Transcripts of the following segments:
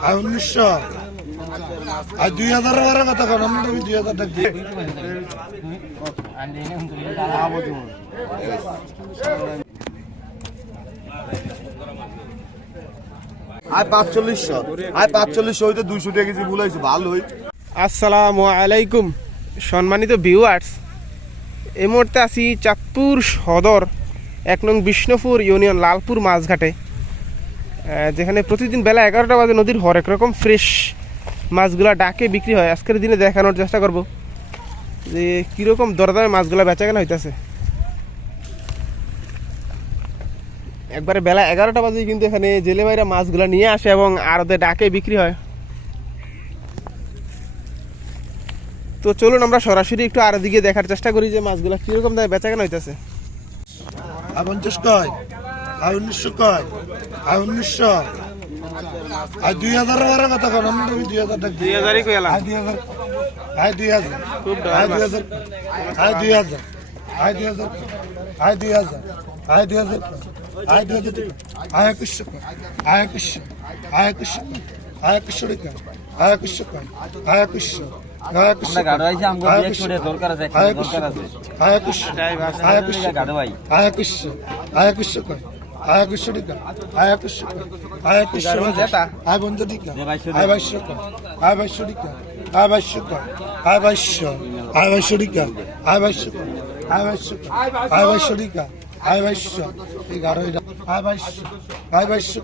আর উনিশশো আর দুই হাজার বারো কথা কেন আমি দুই হাজার টাকা দিই। আয় পাঁচচল্লিশশো আয় পাঁচচল্লিশশো হইতে দুইশো টাকা কেজি ভুল ভালোই। আসসালামু আলাইকুম সম্মানিত ভিউয়ার্স এই মুহূর্তে আছি চাঁদপুর সদর এক নং বিষ্ণুপুর ইউনিয়ন লালপুর মাছঘাটে আহ, যেখানে প্রতিদিন বেলা এগারোটা বাজে নদীর হরেক রকম ফ্রেশ মাছগুলা ডাকে বিক্রি হয়। আজকের দিনে দেখানোর চেষ্টা করব যে কীরকম দরদামে মাছগুলা বেচা কেনা হইতেছে। একবারে বেলা এগারোটা বাজে কিন্তু এখানে জেলে ভাইরা মাছগুলা নিয়ে আসে এবং আর ওদের ডাকে বিক্রি হয়। তো চলুন আমরা সরাসরি একটু আর দিকে দেখার চেষ্টা করি যে মাছগুলো কীরকম দামে বেচা কেনা হইতেছে আর উনিশশো কয় আর উনিশশো আর দুই হাজার বারো কথা কেন আমি দুই হাজার টাকা দুই হাজারই কইলাম আয় দুই হাজার আয় দুই হাজার আয় দুই। হাজার আয় দুই হাজার আয় দুই হাজার আয় দুই হাজার আয় দুই হাজার আয় দুই হাজার আয় একুশশো আয় একুশশো আয় একুশশো আয় একুশশো টাকা আয় একুশশো কয় আয় একুশশো আয় একুশশো আয় একুশশো আয় একুশশো আয় একুশশো টাকা আয় একুশশো কয় আয় যেটা। আয় বন্ধু টাকা আয় বাইশশো কয় আয় বাইশশো টাকা আয় বাইশশো কয় আয় বাইশশো আয় বাইশশো টাকা আয় বাইশশো আয় বাইশশো আয় বাইশশো টাকা আয় বাইশশো এগারো আয় বাইশশো আয় বাইশশো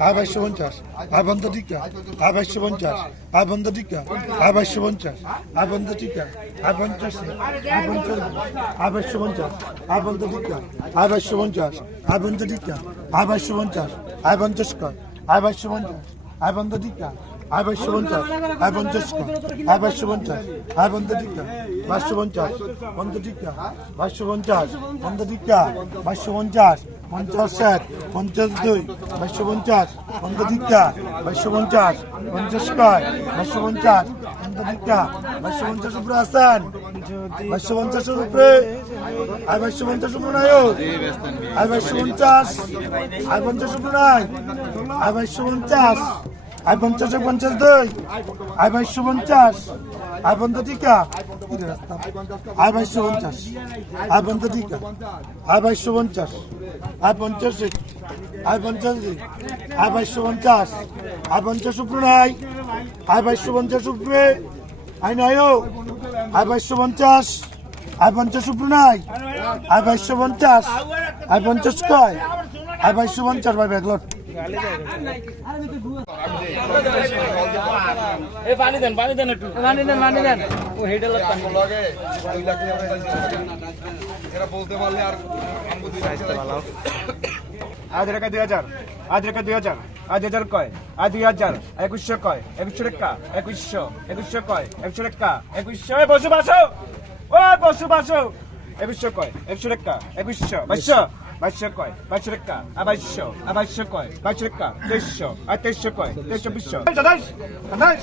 আয় বাইশশো পঞ্চাশ, আয় বন্ধ টিকা, আয় বাইশশো পঞ্চাশ, আয় বন্ধ টিকা, আয় বাইশশো পঞ্চাশ, আয় বন্ধ টিকা, আয় পঞ্চাশ আয় পঞ্চাশ, আয় বাইশশো পঞ্চাশ, আয় বন্ধ টিকা, আয় বাইশশো পঞ্চাশ, আয় বন্ধ টিকা, আয় বাইশশো পঞ্চাশ, আয় পঞ্চাশ কয় আয় বাইশশো পঞ্চাশ, আয় বন্ধ আয় বাইশশো পঞ্চাশ। আয় পঞ্চাশ আয় বাইশশো পঞ্চাশ। আয় বন্ধ টিকা বাইশশো পঞ্চাশ। বন্ধ টিকা বাইশশো পঞ্চাশ। বন্ধ টিকা বাইশশো পঞ্চাশ। পঞ্চাশ ষাট। পঞ্চাশ দুই। বাইশশো পঞ্চাশ। বন্ধ টিকা বাইশশো পঞ্চাশ। পঞ্চাশ কয় বাইশশো পঞ্চাশ। বন্ধ টিকা বাইশশো পঞ্চাশ উপরে আসান বাইশশো পঞ্চাশের উপরে আয় বাইশশো পঞ্চাশ উপরে নাই। আয় বাইশশো পঞ্চাশ। আয় পঞ্চাশ উপরে নাই আয় বাইশশো পঞ্চাশ। আয় পঞ্চাশ পঞ্চাশ দুই। আয় বাইশশো পঞ্চাশ। আয় বন্ধ টিকা? আয় বাইশশো পঞ্চাশ। আয় বন্ধ টিকা আয় বাইশশো পঞ্চাশ। আয় পঞ্চাশ। আয় পঞ্চাশ আয় বাইশশো পঞ্চাশ। আয় পঞ্চাশ উপরে নাই। আয় বাইশশো পঞ্চাশ উপরে। আয় নাই আয় বাইশশো পঞ্চাশ। আয় পঞ্চাশ উপরে নাই। আয় বাইশশো পঞ্চাশ। আয় পঞ্চাশ কয়? আয় বাইশশো পঞ্চাশ, ভাই ব্যাগলট আজ রেখা দুই হাজার আজ রেখা দুই হাজার আজ হাজার কয় আজ দুই হাজার একুশশো কয় একুশশো রেখা একুশশো একুশশো কয় একশো রেখা একুশশো এ বসু বাসো ও বসু বাসো একুশশো কয় একশো রেখা একুশশো বাইশশো বাইশশো কয় বাইশশো রেখা আর বাইশশো কয় বাইশশো রেখা তেইশশো আর কয় তেইশশো বিশশো সাতাইশ সাতাইশ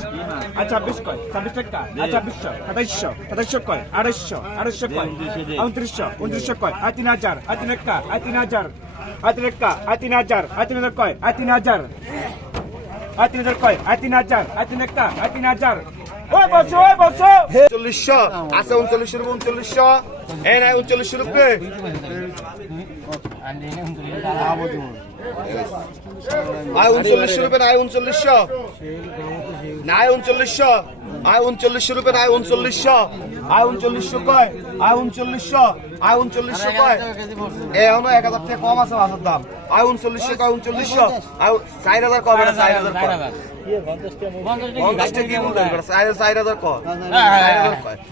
আর কয় ছাব্বিশ রেখা আর ছাব্বিশশো সাতাইশশো সাতাইশশো কয় আড়াইশো আড়াইশো কয় উনত্রিশশো উনত্রিশশো কয় আর তিন হাজার আর তিন রেখা তিন হাজার আর তিন রেখা আর তিন হাজার আর তিন হাজার কয় আর তিন হাজার আর তিন হাজার কয় আর তিন হাজার আর তিন রেখা তিন হাজার চল্লিশশো আছে উনচল্লিশের উপরে উনচল্লিশশো। এ নাই উনচল্লিশের উপরে। আয় উনচল্লিশের উপরে আয় উনচল্লিশশো। নাই উনচল্লিশশো, আয় উনচল্লিশের উপরে আয় উনচল্লিশশো। আয় উনচল্লিশশো কয়? আয় উনচল্লিশশো। আয় উনচল্লিশশো কয় এখনও এক হাজার টাকা কম আছে মাছের দাম আয় উনচল্লিশশো কয় উনচল্লিশশো আয় চার হাজার কয় করে চার চার হাজার কয়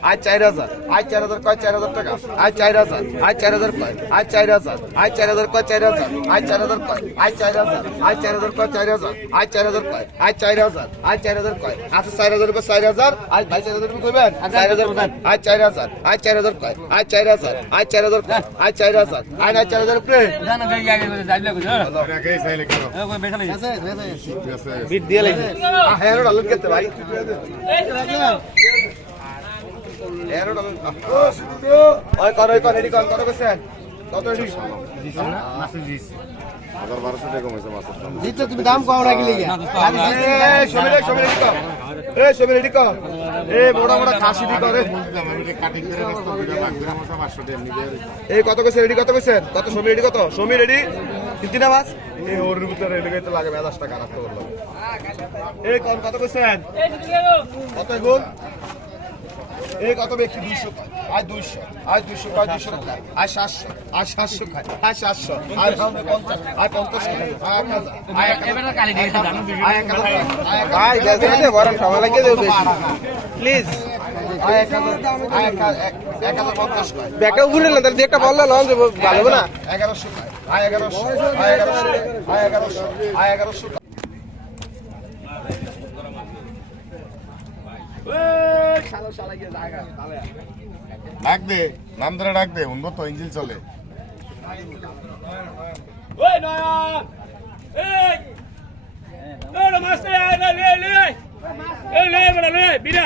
আয় চার হাজার আয় চার হাজার কয় চার হাজার টাকা আয় চার হাজার আয় চার হাজার কয় আয় চার হাজার আয় চার হাজার কয় চার হাজার আয় চার হাজার কয় আয় চার হাজার আয় চার হাজার কয় চার হাজার আয় চার হাজার কয় আয় চার হাজার আয় চার হাজার কয় আচ্ছা চার হাজার রুপে চার হাজার আয় ভাই চার হাজার রুপে কইবেন চার হাজার কয় আয় চার হাজার আয় চার হাজার কয় আয় চার হাজার আয় চার হাজার আয় চার হাজার আয় নাই চার হাজার বিট দিয়ে লাগছে হ্যাঁ ভাই। তুমি দাম কম রাখলি এ সমীর রেডি কর। এ, বড় বড়, খাসি দি করে এই কত কইছে রেডি কত কইছেন? কত সমীর রেডি কত? সমীর তিনটি না মাছ এই ওর ভিতরে রেডি তো লাগে মেজাজ টাকা রাখতে বলল। এই কোন কত কইছেন? কত গুণ এই কত ব্যক্তি দুইশো আজ দুইশো আজ দুইশো আজ দুইশো টাকা আজ সাতশো আজ সাতশো খায় আজ সাতশো আজ পঞ্চাশ আজ পঞ্চাশ প্লিজ খায় ব্যাগটা উপরে না তাহলে একটা বললে লঞ্চ ভালো না এগারোশো খায় এগারোশো এগারোশো এগারোশো আয় এগারোশো ডাক দে নাম ধরে ডাক দে উন্নত ইঞ্জিন চলে। ওই নয়ন এই ওই মাস্টার আয় লে লে লে। এই লে বড় লে বিরা।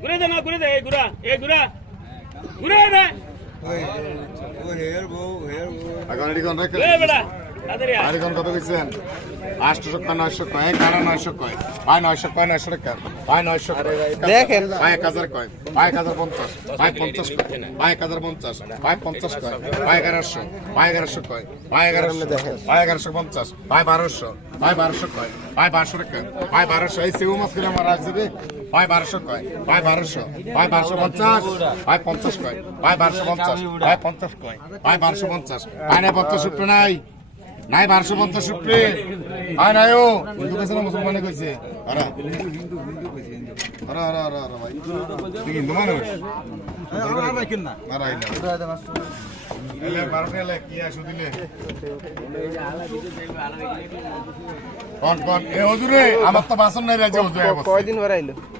ঘুরে দে না ঘুরে দে এই ঘুরা এই ঘুরা। ঘুরে দে। এখন এটি কোন রেখে লে বড় আর এখন কত কইছেন আটশো কয় নয়শো কয়। কারা নয়শো কয়? পায় নয়শো কয় নয়শো টাকা। পায় নয়শো দেখেন। পায় এক হাজার কয়। পায় এক হাজার পঞ্চাশ। পায় পঞ্চাশ কয়। পায় এক হাজার পঞ্চাশ। পায় পঞ্চাশ কয়। পায় এগারোশো। পায় এগারোশো কয়। পায় এগারোশো। পায় এগারোশো পঞ্চাশ। পায় বারোশো। পায় বারোশো কয়। পায় বারোশো টাকা। পায় বারোশো। এই সেউ মাছ কিলো আমার রাখছে রে পায় বারোশো কয়। পায় বারোশো। পায় বারোশো পঞ্চাশ। পায় পঞ্চাশ কয়। পায় বারোশো পঞ্চাশ। পায় পঞ্চাশ কয়। পায় বারোশো পঞ্চাশ। পায় না পঞ্চাশ নাই। নাই বারোশো পঞ্চাশ রুপে। নাই ও। হিন্দু কইছে না মুসলমানে কইছে। হিন্দু আমার তো বাসন নাই রাজে কয়দিন পরে আইলো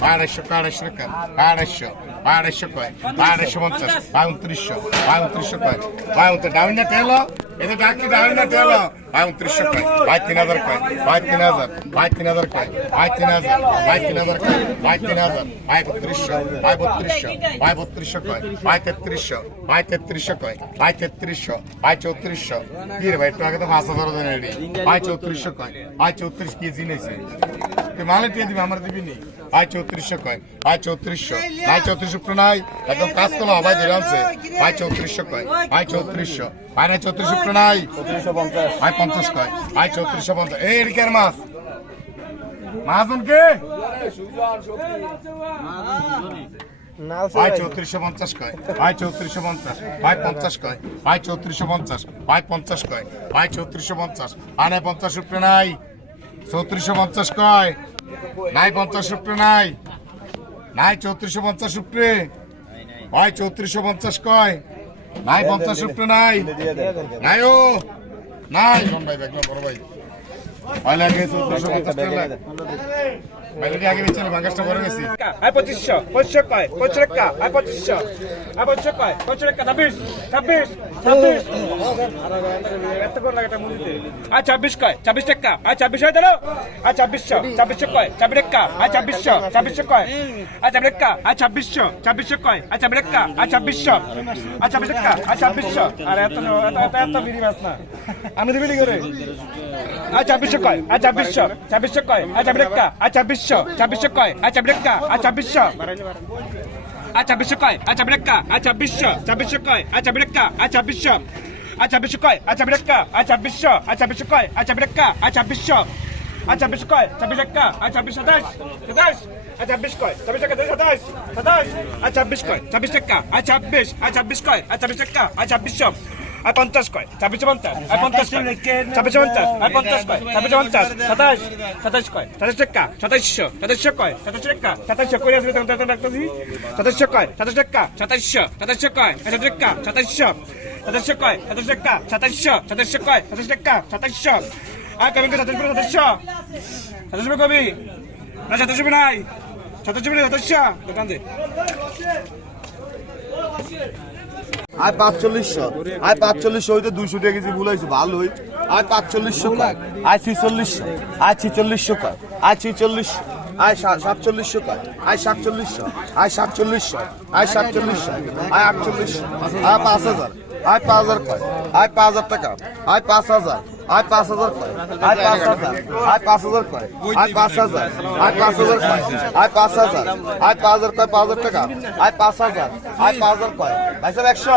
পাঁচ আড়াইশো টাকা আড়াইশো আড়াইশো কয় আড়াইশো পঞ্চাশ পাঁচ উনত্রিশশো পাঁচ উনত্রিশশো কয়। পাঁচ উনত্রিশ ডাউন না টেলো এতে ডাকি ডাউন টেলো পাঁচ উনত্রিশশো কয় পাঁচ তিন হাজার কয় পাঁচ তিন হাজার পাঁচ তিন হাজার কয় পাঁচ তিন হাজার পাঁচ তিন হাজার কয় পাঁচ তিন হাজার পাঁচ বত্রিশশো বত্রিশশো কয় পাঁচ তেত্রিশশো পাঁচ তেত্রিশশো কয় পাঁচ তেত্রিশশো পাঁচ চৌত্রিশশো। কি রে ভাই, একটু তো পাঁচ হাজার পাঁচ চৌত্রিশশো কয় পাঁচ চৌত্রিশ নিয়েছে তুই মালে টিয়ে দিবি আমার দিবি নি? চৌত্রিশশো কয়। পাঁচ চৌত্রিশশো। পাঁচ চৌত্রিশ উপরে নাই একদম কাজ করল ভাই ধরে আনছে। চৌত্রিশশো কয়। পাঁচ চৌত্রিশশো। পাঁচ নাই চৌত্রিশ উপরে নাই। পাঁচ পঞ্চাশ। কয়। পাঁচ চৌত্রিশশো পঞ্চাশ। এই এদিকের মাছ? মাহাজন কে? ভাই চৌত্রিশশো পঞ্চাশ কয়। ভাই চৌত্রিশশো পঞ্চাশ। ভাই পঞ্চাশ কয়। ভাই চৌত্রিশশো পঞ্চাশ। ভাই পঞ্চাশ কয়। ভাই চৌত্রিশশো পঞ্চাশ। আর নাই পঞ্চাশ রুপে নাই। চৌত্রিশশো পঞ্চাশ কয়? নাই পঞ্চাশ রুপে নাই। নাই চৌত্রিশশো পঞ্চাশ রুপে ভাই চৌত্রিশশো পঞ্চাশ কয়? নাই পঞ্চাশ রুপে নাই। নাই ও নাই ভাই বড় ভাই। ভাই লাগে চৌত্রিশশো পঞ্চাশ টাকা ভাই আগে বিচ্ছিল বাঙ্গাসটা বড় গেছি আয় পঁচিশশো পঁচিশশো কয় পঁচিশ টাকা আয় পঁচিশশো। আয় পঁচিশশো কয় পঁচিশ টাকা ছাব্বিশ ছাব্বিশ ছাব্বিশ। এত করে লাগে এটা মুড়িতে আয় ছাব্বিশ কয় ছাব্বিশ টাকা আয় ছাব্বিশ হয়ে দিল আয় ছাব্বিশশো ছাব্বিশশো কয় ছাব্বিশ টাকা আয় ছাব্বিশশো ছাব্বিশশো কয়। আয় ছাব্বিশ টাকা আয় ছাব্বিশশো ছাব্বিশশো কয় আয় ছাব্বিশ টাকা আয় ছাব্বিশশো। আয় ছাব্বিশ টাকা আয় ছাব্বিশশো। আর এত এত এত বিড়ি না। আমি বিড়ি করে আয় ছাব্বিশশো কয় আয় ছাব্বিশশো ছাব্বিশশো কয় আয় ছাব্বিশ টাকা আয় ছাব্বিশশো ছাব্বিশশো কয় আয় ছাব্বিশ টাকা আয় ছাব্বিশশো আয় ছাব্বিশশো কয় আয় ছাব্বিশ টাকা আয় ছাব্বিশশো ছাব্বিশশো কয় আয় ছাব্বিশ টাকা আয় ছাব্বিশশো আয় ছাব্বিশশো কয় আয় ছাব্বিশ টাকা আয় ছাব্বিশশো আয় ছাব্বিশশো কয় আয় ছাব্বিশ টাকা আয় ছাব্বিশশো আয় ছাব্বিশ কয় ছাব্বিশ টাকা আয় ছাব্বিশ সাতাশ সাতাশ আয় ছাব্বিশ কয় ছাব্বিশ টাকা সাতাশ সাতাশ আয় ছাব্বিশ কয় ছাব্বিশ টাকা আয় ছাব্বিশ আয় ছাব্বিশ কয় আয় ছাব্বিশ টাকা ছাব্বিশশো আয় পঞ্চাশ কয়, ছাব্বিশশো পঞ্চাশ আয় পঞ্চাশ কয়, ছাব্বিশশো পঞ্চাশ আয় পঞ্চাশ কয়, ছাব্বিশশো পঞ্চাশ, সাতাশ সাতাশ কয়, সাতাশ টাকা, সাতাশশো সাতাশশো কয় সাতাশ টাকা, সাতাশশো করে আসবে তখন তখন রাখতেছি সাতাশশো কয় সাতাশ টাকা, সাতাশশো সাতাশশো কয় সাতাশ টাকা, সাতাশশো সাতাশশো কয় সাতাশ টাকা, সাতাশশো সাতাশশো কয় সাতাশ টাকা, সাতাশশো। আর কবি সাতাশ করে সাতাশশো। সাতাশ কবি? না সাতাশ নাই। সাতাশ সাতাশশো। দোকান দে। আয় পাঁচচল্লিশশো। আয় পাঁচচল্লিশশো হইতে দুইশো টাকা কেজি ভুল ভালোই আয় পাঁচচল্লিশশো কয় আয় ছিচল্লিশশো। আয় ছিচল্লিশশো কয় আয় ছিচল্লিশশো। আয় সাতচল্লিশশো কয় আয় সাতচল্লিশশো। আয় সাতচল্লিশশো। আয় সাতচল্লিশশো। আয় আটচল্লিশশো। আয় পাঁচ হাজার। আয় পাঁচ হাজার কয় আয় পাঁচ হাজার টাকা। আয় পাঁচ হাজার। আয় পাঁচ হাজার আয় পাঁচ হাজার আয় পাঁচ হাজার কয় আয় পাঁচ হাজার আয় পাঁচ হাজার কয় আয় পাঁচ হাজার আয় পাঁচ হাজার কয় পাঁচ হাজার টাকা আয় পাঁচ হাজার আয় পাঁচ হাজার কয় ভাই সাহেব একশো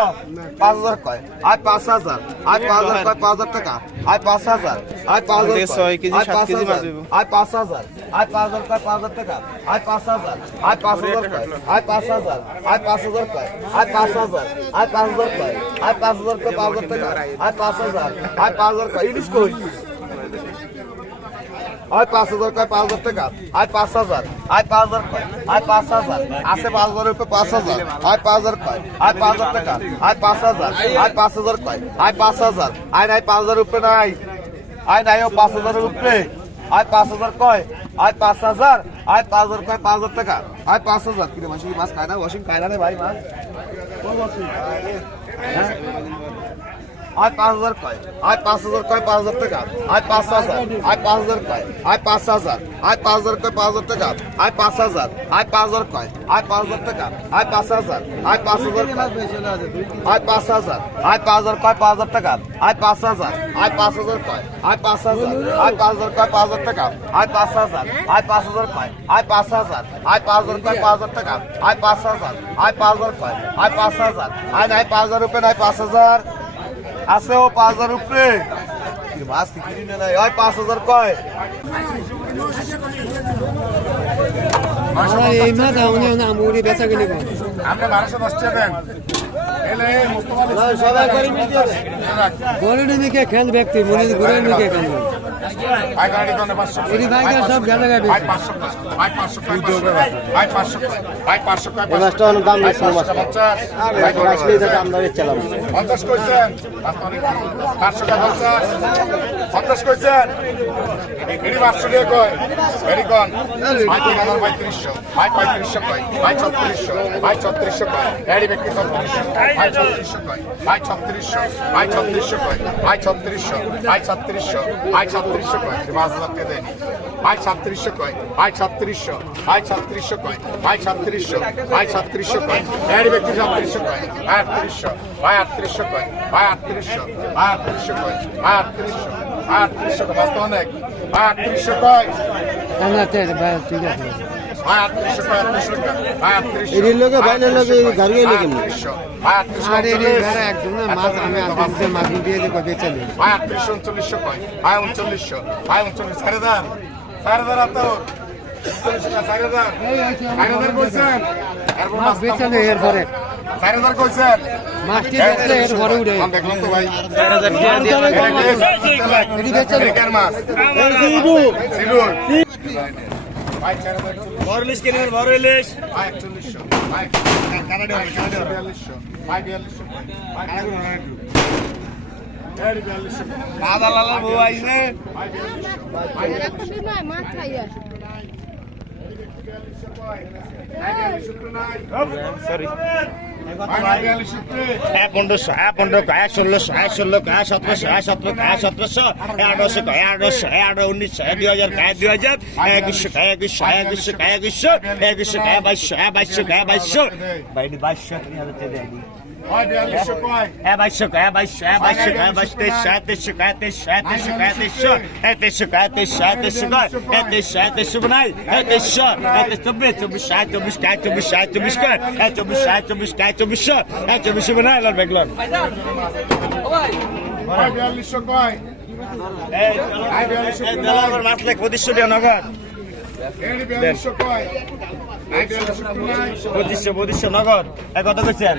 পাঁচ হাজার কয় আয় পাঁচ হাজার আয় পাঁচ হাজার কয় পাঁচ হাজার টাকা আয় পাঁচ হাজার আয় পাঁচ হাজার দেড়শো, কেজি, আয় সাত পাঁচ কেজি হাজার, মাছ হইবো। আয় পাঁচ হাজার আয় পাঁচ হাজার পাঁচ হাজার টাকা আয় পাঁচ হাজার আয় পাঁচ হাজার আয় পাঁচ হাজার আয় পাঁচ হাজার আয় পাঁচ হাজার আয় পাঁচ হাজার আয় পাঁচ হাজার পাঁচ হাজার টাকা আয় পাঁচ হাজার আয় পাঁচ হাজার কয় ইলিশ কই আয় পাঁচ হাজার কয় পাঁচ হাজার টাকা আয় পাঁচ হাজার আয় পাঁচ হাজার কয় আয় পাঁচ হাজার আছে পাঁচ হাজারের উপরে পাঁচ হাজার আয় পাঁচ হাজার কয় আয় পাঁচ হাজার টাকা আয় পাঁচ হাজার আয় পাঁচ হাজার কয় আয় পাঁচ হাজার আয় নাই পাঁচ হাজার উপরে নাই আয় নাই ও পাঁচ হাজারের উপরে আয় পাঁচ হাজার কয় আয় পাঁচ হাজার আয় পাঁচ হাজার কয় পাঁচ হাজার টাকা আয় পাঁচ হাজার কিনে মাসি মাছ খায় না ওয়াশিং খায় না রে ভাই মাছ হ্যাঁ? আয় পাঁচ হাজার কয় আয় পাঁচ হাজার কয় পাঁচ হাজার টাকা আয় পাঁচ হাজার আয় পাঁচ হাজার কয় আয় পাঁচ হাজার আয় পাঁচ হাজার কয় পাঁচ হাজার টাকা আয় পাঁচ হাজার আয় পাঁচ হাজার কয় আয় পাঁচ হাজার টাকা আয় পাঁচ হাজার আয় পাঁচ হাজার আয় পাঁচ হাজার আয় পাঁচ হাজার কয় পাঁচ হাজার টাকা আয় পাঁচ হাজার আয় পাঁচ হাজার কয় আয় পাঁচ হাজার আয় পাঁচ হাজার কয় পাঁচ হাজার টাকা আয় পাঁচ হাজার আয় পাঁচ হাজার কয় আয় পাঁচ হাজার আয় পাঁচ হাজার কয় পাঁচ হাজার টাকা আয় পাঁচ হাজার আয় পাঁচ হাজার কয় আয় পাঁচ হাজার আয় নাই পাঁচ হাজার রুপে নাই পাঁচ হাজার আছে ও পাঁচ হাজার উপরে। মাছ কিনি না নাই ওই পাঁচ হাজার কয়? এই মাছ আমুরি বেচা কিনে আপনি বারোশো দশ টাকা দেন। এলে মুস্তফা আলী সবাই করে মিলিয়ে খেল ব্যক্তি মনে ঘুরে নিকে খেল। পঞ্চাশ কইছেন পাঁচশো পঞ্চাশ পঞ্চাশ কইছেন এটি পাঁচশো দিয়ে কয় ভেরি কন পঁয়ত্রিশশো ভাই পঁয়ত্রিশশো কয় ভাই ছত্রিশশো ভাই ছত্রিশশো কয় এটি ব্যক্তি ছত্রিশশো ভাই ছত্রিশশো কয় ভাই ছত্রিশশো ভাই ছত্রিশশো কয় ভাই ছত্রিশশো ভাই ছত্রিশশো ভাই ছত্রিশ ছত্রিশশো কয় সে পাঁচ দেয়নি। ভাই, ছত্রিশশো কয়, ভাই, ছত্রিশশো ভাই, ছত্রিশশো কয়, ভাই, ছত্রিশশো ভাই, ছত্রিশশো কয় এর ব্যক্তি ছত্রিশশো কয়, ভাই, আটত্রিশশো ভাই, আটত্রিশশো কয়, ভাই, আটত্রিশশো ভাই, আটত্রিশশো কয়, ভাই, আটত্রিশশো ভাই, আটত্রিশশো কয়, বাস্তব অনেক, ভাই, আটত্রিশশো কয়। ঠিক আছে। মাছ আমি আজকে মাছ দিয়ে উনচল্লিশশো কয় উনচল্লিশ সাড়ে দান সাড়ে দান আপনার সাড়ে দান সাড়ে দান বলছেন বেচেন দেখলাম তো ভাই বড় ইলিশ কিনবেন বড় ইলিশ একচল্লিশশো বিয়াল্লিশশো বিয়াল্লিশশো দাদা লালার বউ আইসে সরি এক পনেরোশো এক পনেরো এক ষোলোশো এক ষোলো এক সতেরোশো এক সতেরো এক সতেরোশো আঠারোশো আঠারোশো আঠারো উনিশশো দুই হাজার দুই হাজার একুশশো একুশশো একুশশো একুশশো একুশশো বাইশশো বাইশশো বাইশশো বাইশশো বাইশশো তিন হাজার É baixo, é baixo, é baixo, é baixo, deixa, deixa, é deixa, é deixa, é deixa, é deixa, é deixa, é deixa, é deixa, é deixa, banai, é deixa, é deixa, tu bicho, tu bicho, tu bicho, tu bicho, é tu bicho, tu bicho, tu bicho, é tu bicho, banai, lá vem lá. ভাই বিয়াল্লিশশো কয় É, é dela agora mais leque, vou deixar o negócio. পঁচিশশো পঁচিশশো, নগদ। এক কত করছেন?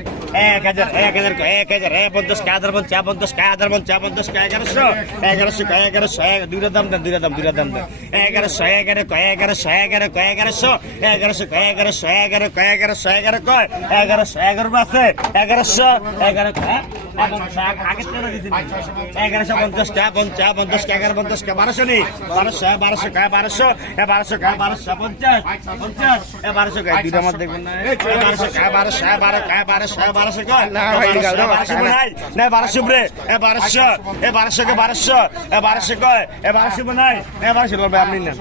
এক হাজার এক হাজার এক হাজার, এক পঞ্চাশ হাজার পঞ্চাশ পঞ্চাশ হাজার পঞ্চাশ পঞ্চাশ এগারোশো এগারোশো এগারোশো দুইটা দাম দেন, দুইটা দাম দুইটা দাম দেন। এগারোশো, এগারো কয় এগারোশো, এগারো কয় এগারোশো এগারোশো কয় এগারোশো, এগারো কয় এগারোশো, এগারো কয় এগারোশো এগারো আছে, এগারোশো, এগারো কয় এগারোশো পঞ্চাশ টাকা পঞ্চাশ পঞ্চাশ এগারো পঞ্চাশ বারোশো নি বারোশো বারোশো কয় বারোশো এ বারোশো কয় বারোশো পঞ্চাশ পঞ্চাশ এ বারোশো কয় দুইটা আমার দেখবেন না বারোশো কয় বারোশো বারো কয় বারোশো বারোশো বারোশো নাই না বারোশো রে এ বারোশো এ বারোশো কে বারোশো এ বারোশো কয় এ বারোশো নাই এ বারোশো করবে আপনি না